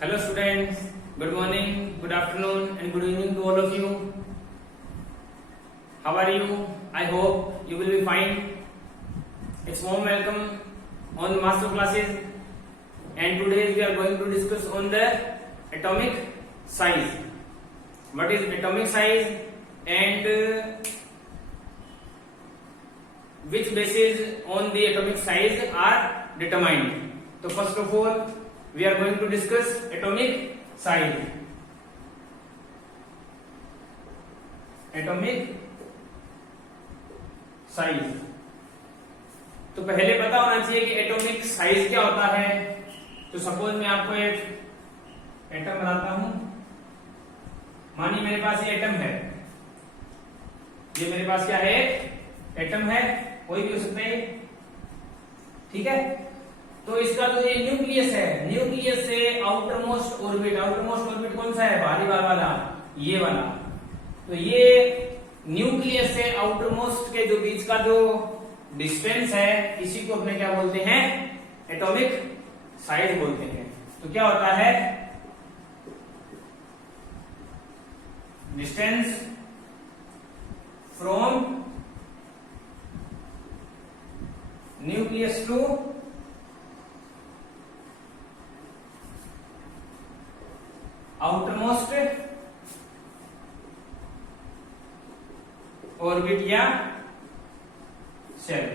Hello students, good morning, good afternoon and good evening to all of you. How are you? I hope you will be fine. It's warm welcome on the master classes, and today we are going to discuss on the atomic size. What is atomic size and which bases on the atomic size are determined. So first of all we are going to discuss atomic size. Atomic size. तो पहले पता होना चाहिए कि atomic size क्या होता है. तो सपोज मैं आपको एक एटम बनाता हूं. मानिए मेरे पास ये एटम है. ये मेरे पास क्या है? एटम है. कोई भी हो सकता है. ठीक है. तो इसका जो ये न्यूक्लियस है, न्यूक्लियस से आउटर मोस्ट ऑर्बिट कौन सा है? बाहरी वाला, ये वाला. तो ये न्यूक्लियस से आउटर मोस्ट के जो बीच का जो डिस्टेंस है, इसी को अपने क्या बोलते हैं? एटॉमिक साइज बोलते हैं. तो क्या होता है? Distance from nucleus to outermost orbit या shell.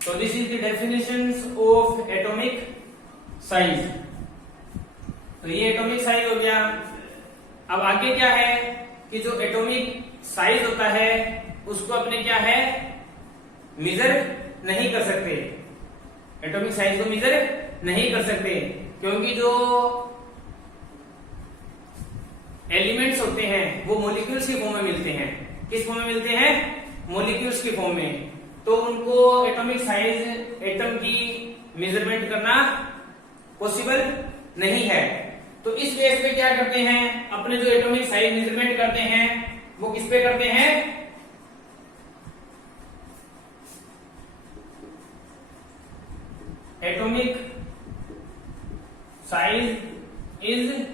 So this is the definitions of atomic size. तो ये एटॉमिक साइज हो गया. अब आगे क्या है कि जो एटॉमिक साइज होता है उसको अपने क्या है? मेजर नहीं कर सकते. एटॉमिक साइज को मेजर नहीं कर सकते क्योंकि जो एलिमेंट्स होते हैं वो मॉलिक्यूल्स के फॉर्म में मिलते हैं. किस फॉर्म में मिलते हैं? मॉलिक्यूल्स के फॉर्म में. तो उनको एटॉमिक साइज एटम की मेजरमेंट करना पॉसिबल नहीं है. तो इस बेस पे क्या करते हैं? अपने जो एटॉमिक साइज मेजरमेंट करते हैं वो किस पे करते हैं? Atomic size is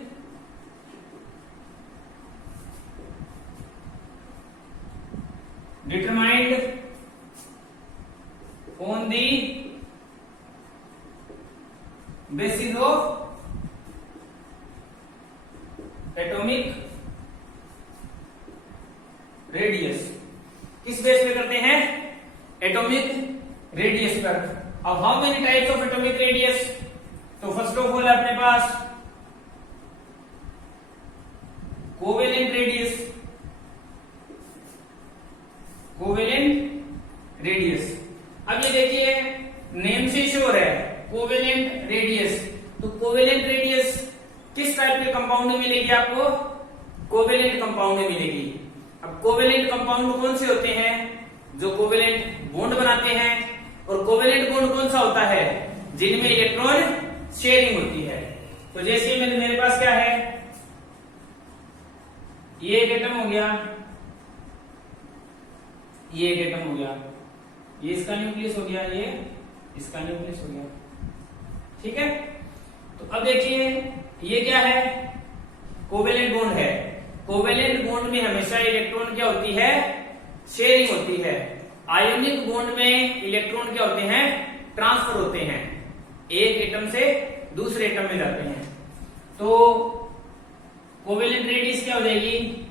determined on the basis of atomic radius. किस बेस पे करते हैं? एटॉमिक रेडियस पर. अब how many types of atomic radius? तो फर्स्ट ऑफ ऑल अपने पास कोवेलेंट रेडियस. Covalent radius. अब ये देखिए नेम से श्योर है कोवेलेंट रेडियस. तो कोवेलेंट रेडियस किस टाइप के कंपाउंड में मिलेगी आपको? कोवेलेंट कंपाउंड में मिलेगी. अब कोवेलेंट कंपाउंड कौन से होते हैं? जो कोवेलेंट बॉन्ड बनाते हैं. और कोवेलेंट बॉन्ड कौन सा होता है? जिनमें इलेक्ट्रॉन शेयरिंग होती है. तो जैसे मेरे पास क्या है? ये एक एटम हो गया, ये एक एटम हो गया, ये इसका न्यूक्लियस हो गया, ये इसका न्यूक्लियस हो गया. ठीक है. तो अब देखिए ये क्या है? कोवेलेंट बॉन्ड है. कोवेलेंट बॉन्ड में हमेशा इलेक्ट्रॉन क्या होती है? शेयरिंग होती है. आयोनिक बॉन्ड में इलेक्ट्रॉन क्या होते हैं? ट्रांसफर होते हैं. एक एटम से दूसरे एटम में जाते हैं. तो कोवेलेंट रेडियस क्या हो जाएगी?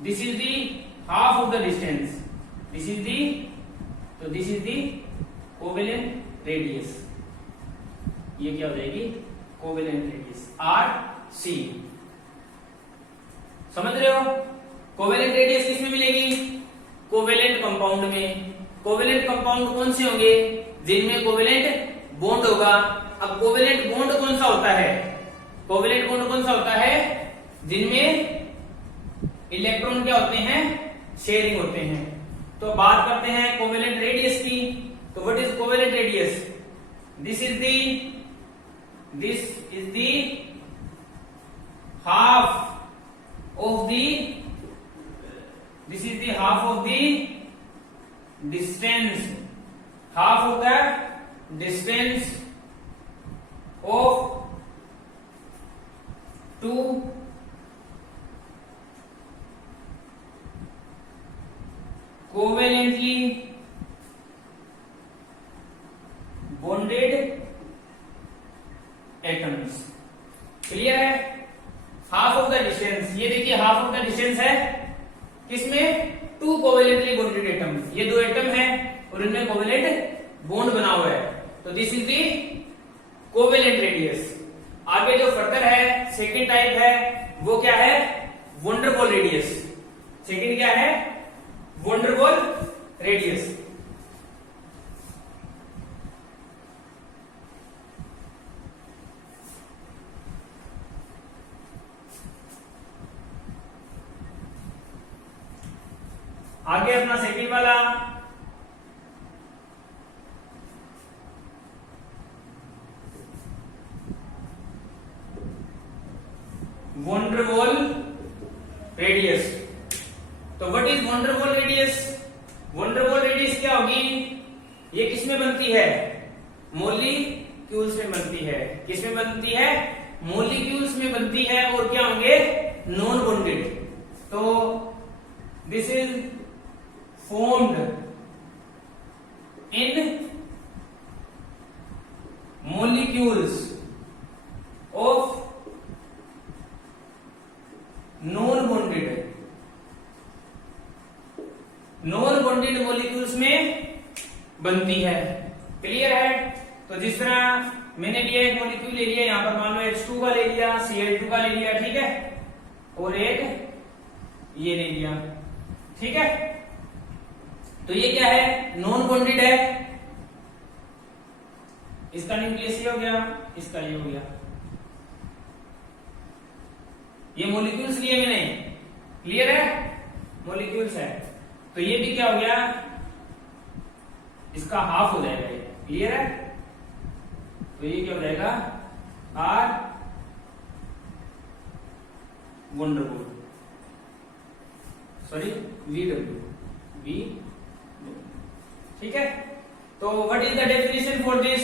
This is the half of the distance. This is the covalent radius. ये क्या हो जाएगी? Covalent radius RC. समझ रहे हो? कोवेलेंट रेडियस किसमें मिलेगी? कोवेलेंट कंपाउंड में. कोवेलेंट कंपाउंड कौन से होंगे? जिनमें कोवेलेंट बॉन्ड होगा. अब कोवेलेंट बॉन्ड कौन सा होता है? कोवेलेंट बॉन्ड कौन सा होता है? जिनमें इलेक्ट्रॉन क्या होते हैं? शेयरिंग होते हैं. तो बात करते हैं कोवेलेंट रेडियस की. तो what is covalent radius? This is the this is the half of the distance, half of the distance of two covalently bonded atoms. Clear है? हाफ ऑफ द डिस्टेंस, ये देखिए हाफ ऑफ द डिस्टेंस है किसमें? Two covalently bonded atom. ये दो atom है और इनमें कोवेलेंट बॉन्ड बना हुआ है, तो this is the covalent radius. आगे जो फर्दर है सेकेंड टाइप है वो क्या है? Van der Waals radius. सेकेंड क्या है? Van der Waals radius. आगे अपना सेकंड वाला वंडरवॉल रेडियस। तो what is van der Waals radius? Van der Waals radius क्या होगी? ये किसमें बनती है? मॉलिक्यूल्स में बनती है। किसमें बनती है? मॉलिक्यूल्स में बनती है। और क्या होंगे? Non bonded. तो this is formed in molecules of non-bonded molecules में बनती है। क्लियर है? तो जिस तरह मैंने लिया एक मॉलिक्यूल ले लिया, यहां पर मान लो H2 का ले लिया, Cl2 का ले लिया, ठीक है, और एक ये ले लिया, ठीक है। तो ये क्या है? नॉन बॉन्डेड है। इसका न्यूक्लियस ये हो गया, इसका ये हो गया। ये मॉलिक्यूल्स लिए मैंने। क्लियर है? मॉलिक्यूल्स है। तो ये भी क्या हो गया? इसका हाफ हो जाएगा ये। क्लियर है? तो ये क्या हो जाएगा? R van der Waals, sorry V. ठीक है। तो what is the definition for this?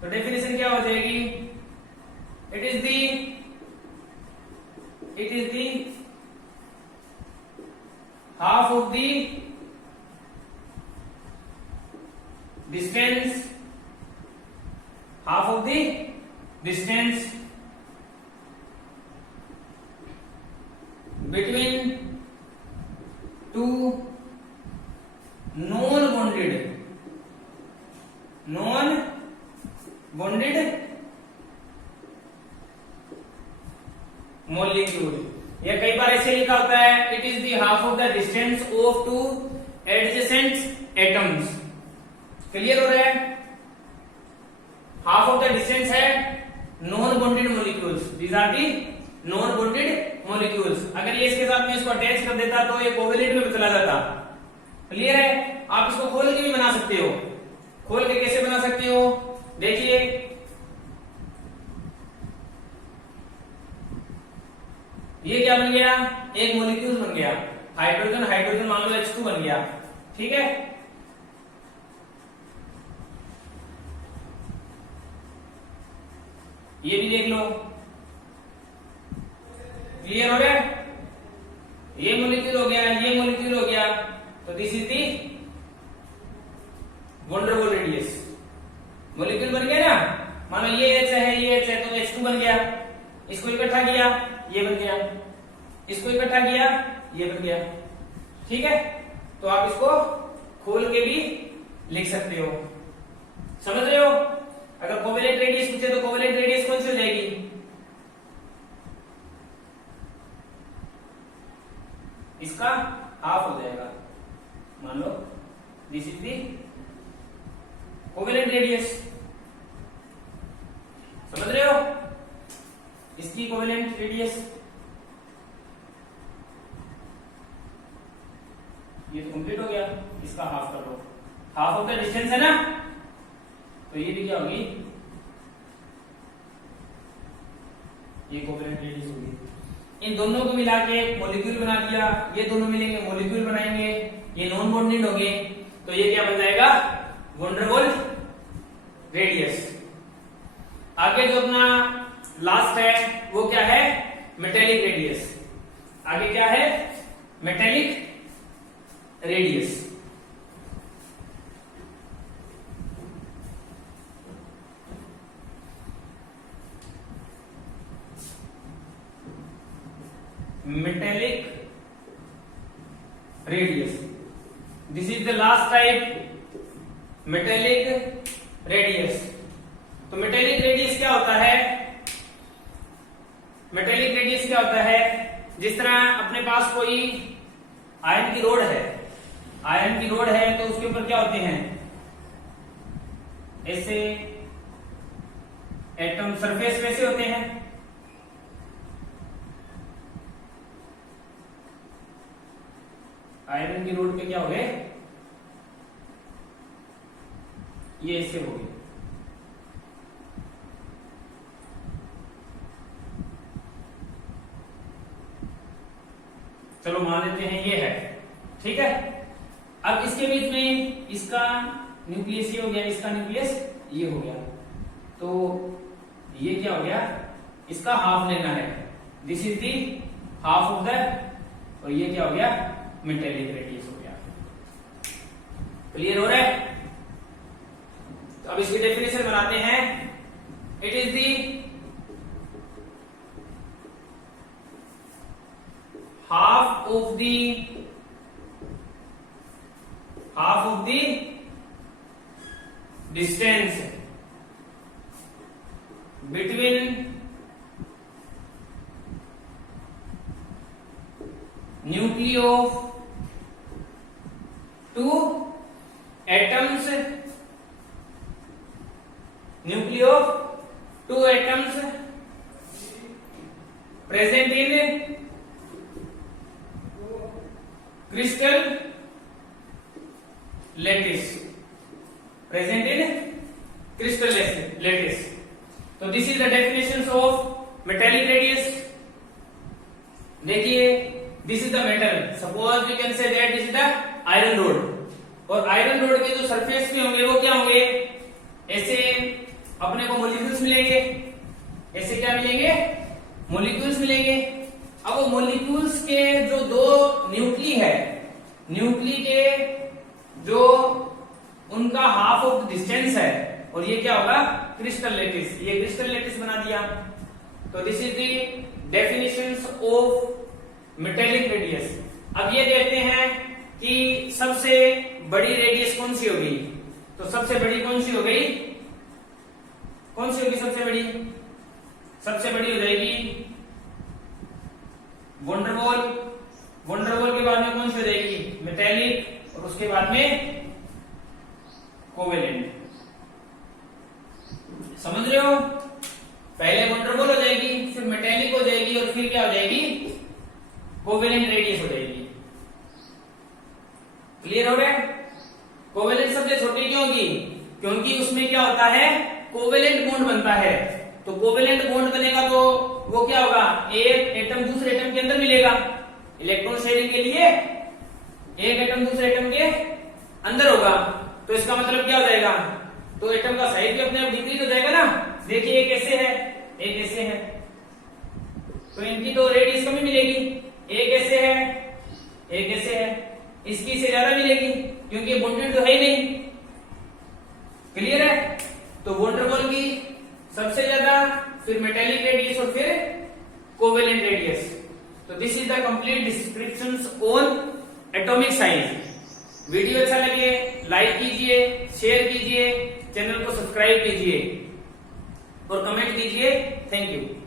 तो डेफिनेशन क्या हो जाएगी? It is the half of the distance between two non bonded molecule. या कई बार ऐसे लिखा होता है, it is the half of the distance of two adjacent atoms. Clear हो रहा है? हाफ ऑफ द डिस्टेंस है non bonded molecules, these are the non bonded molecules. अगर ये इसके साथ में इसको अटैच कर देता तो ये कोवेलेंट में चला जाता। क्लियर है? आप इसको खोल के भी बना सकते हो। खोल के कैसे बना सकते हो? देखिए, ये क्या बन गया? एक मॉलिक्यूल बन गया। हाइड्रोजन हाइड्रोजन मान लो H2 बन गया। ठीक है। ये भी देख लो। क्लियर हो गया? ये मॉलिक्यूल हो गया, ये मॉलिक्यूल हो गया। तो this is the van der Waals radius. Molecule बन गया ना। मानो ये H है, ये H है, तो H2 बन गया। इसको इकट्ठा किया, ये बन गया। इसको इकट्ठा किया, ये बन गया। ठीक है। तो आप इसको खोल के भी लिख सकते हो। समझ रहे हो? अगर कोवेलेंट रेडियस पूछे तो कोवेलेंट रेडियस कौन सी हो जाएगी? इसका हाफ हो जाएगा। मान लो this is the covalent radius. समझ रहे हो? इसकी कोवेलेंट रेडियस ये तो कंप्लीट हो गया। इसका हाफ कर लो। हाफ ऑफ द डिस्टेंस है ना, तो ये भी क्या होगी? ये कोवेलेंट रेडियस होगी। इन दोनों को मिला के मॉलिक्यूल बना दिया, ये दोनों मिलेंगे मॉलिक्यूल बनाएंगे, ये नॉन बॉन्डेड हो गए, तो ये क्या बन जाएगा, वैन डर वाल्स रेडियस। आगे जो अपना लास्ट है वो क्या है, मेटेलिक रेडियस। आगे क्या है, metallic radius. metallic radius, this is the last type, metallic radius। तो metallic radius क्या होता है, metallic radius क्या होता है, जिस तरह अपने पास कोई आयरन की रोड है, आयरन की रोड है तो उसके ऊपर क्या होते हैं, ऐसे एटम सरफेस वैसे होते हैं, आयरन की रोड पे क्या हो गए, ये ऐसे हो गए। चलो मान लेते हैं ये है, ठीक है। अब इसके बीच में इसका न्यूक्लियस ये हो गया, इसका न्यूक्लियस ये हो गया, तो ये क्या हो गया, इसका हाफ लेना है, this is the half of the, और ये क्या हो गया, मेटेलिक रेडियस हो गया। क्लियर हो रहा है। तो अब इसकी डेफिनेशन बनाते हैं। It is the half of the distance between nuclei of two atoms, nuclei of two atoms present in crystal lattice, present in crystal lattice। तो this is the definitions of metallic radius। देखिए, this is the metal, suppose we can say that this is the iron rod, और iron rod के जो surface में होंगे वो क्या होंगे, ऐसे अपने को मॉलिक्यूल्स मिलेंगे, ऐसे क्या मिलेंगे, मॉलिक्यूल्स मिलेंगे। अब वो मॉलिक्यूल्स के जो दो न्यूक्ली है, न्यूक्ली के जो उनका हाफ ऑफ डिस्टेंस है, और ये क्या होगा, क्रिस्टल लेटिस, ये क्रिस्टल लेटिस बना दिया। तो this is the definitions of metallic radius. अब ये देखते हैं कि सबसे बड़ी रेडियस कौन सी होगी, तो सबसे बड़ी कौन सी हो गई, कौन सी होगी सबसे बड़ी, सबसे बड़ी हो जाएगी वैन डर वाल, वैन डर वाल के बाद में कौन सी हो जाएगी, मेटेलिक, और उसके बाद में कोवेलेंट। समझ रहे हो, पहले वैन डर वाल हो जाएगी, फिर मेटेलिक हो जाएगी, और फिर क्या हो जाएगी, कोवेलेंट रेडियस हो जाएगी। क्लियर हो रहा है। कोवेलेंट सबसे छोटी क्यों होगी, क्योंकि उसमें क्या होता है, कोवेलेंट बॉन्ड बनता है। तो कोवेलेंट बॉन्ड बनेगा तो वो क्या होगा, एक एटम दूसरे एटम के अंदर मिलेगा, इलेक्ट्रॉन शेयरिंग के लिए एक एटम दूसरे एटम के अंदर होगा। तो इसका मतलब क्या हो जाएगा, तो एटम का साइज भी अपने आप डिक्रीज हो जाएगा ना। देखिए एक ऐसे है, एक ऐसे है, तो इनकी तो रेडियस कम ही मिलेगी, एक ऐसे है, एक ऐसे है, इसकी से ज्यादा मिलेगी क्योंकि बॉन्डेड तो है ही नहीं। क्लियर है। तो वैन डर वाल की सबसे ज्यादा, फिर मेटेलिक रेडियस, और फिर कोवेलेंट रेडियस। तो this is the complete descriptions on atomic science. Video अच्छा लगे लाइक कीजिए, शेयर कीजिए, चैनल को सब्सक्राइब कीजिए और कमेंट कीजिए। Thank you.